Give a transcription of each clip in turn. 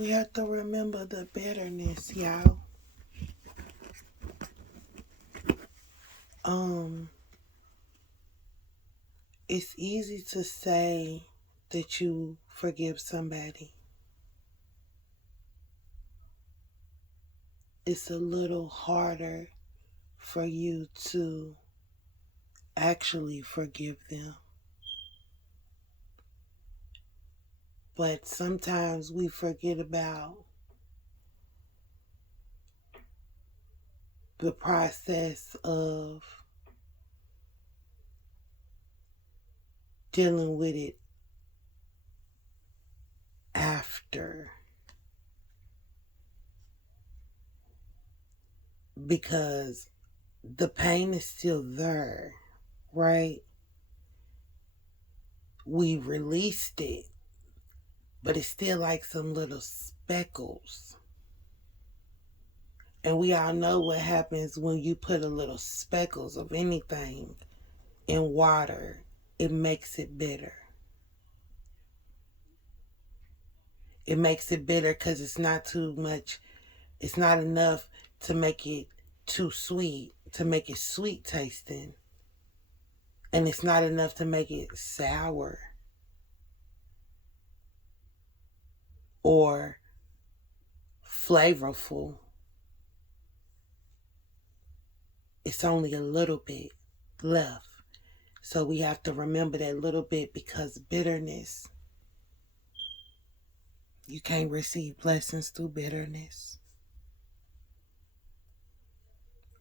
We have to remember the bitterness, y'all. It's easy to say that you forgive somebody. It's a little harder for you to actually forgive them. But sometimes we forget about the process of dealing with it after. Because the pain is still there, right? We released it, but it's still like some little speckles. And we all know what happens when you put a little speckles of anything in water. It makes it bitter. It makes it bitter because it's not too much. It's not enough to make it too sweet, to make it sweet tasting. And it's not enough to make it sour or flavorful. It's only a little bit left. So we have to remember that little bit, because bitterness, you can't receive blessings through bitterness.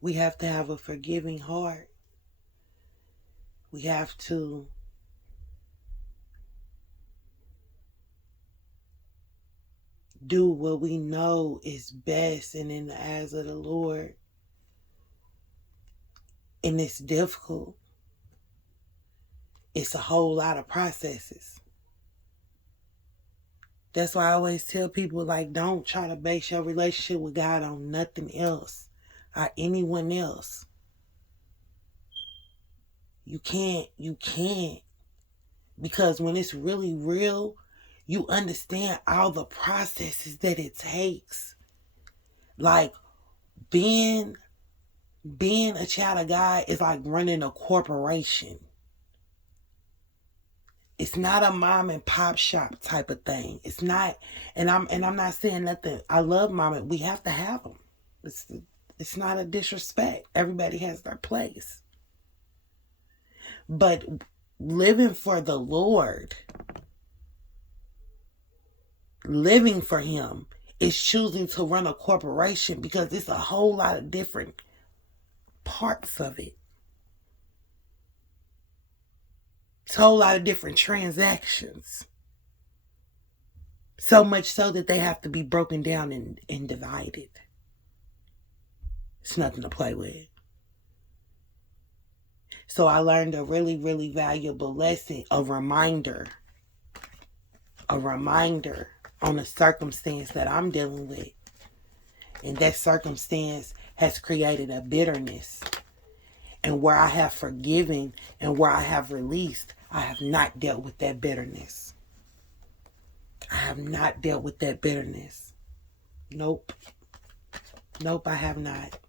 We have to have a forgiving heart. We have to do what we know is best and in the eyes of the Lord. And it's difficult. It's a whole lot of processes. That's why I always tell people, like, don't try to base your relationship with God on nothing else or anyone else. You can't. Because when it's really real, you understand all the processes that it takes. Like, being a child of God is like running a corporation. It's not a mom and pop shop type of thing. It's not, and I'm not saying nothing. I love mom and we have to have them. It's not a disrespect. Everybody has their place. But living for the Lord, living for Him, is choosing to run a corporation, because it's a whole lot of different parts of it. It's a whole lot of different transactions. So much so that they have to be broken down and divided. It's nothing to play with. So I learned a really, really valuable lesson, a reminder on a circumstance that I'm dealing with. And that circumstance has created a bitterness. And where I have forgiven and where I have released, I have not dealt with that bitterness. I have not dealt with that bitterness. Nope, I have not.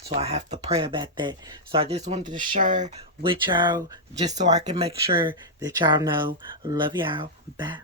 So I have to pray about that. So I just wanted to share with y'all, just so I can make sure that y'all know. Love y'all. Bye.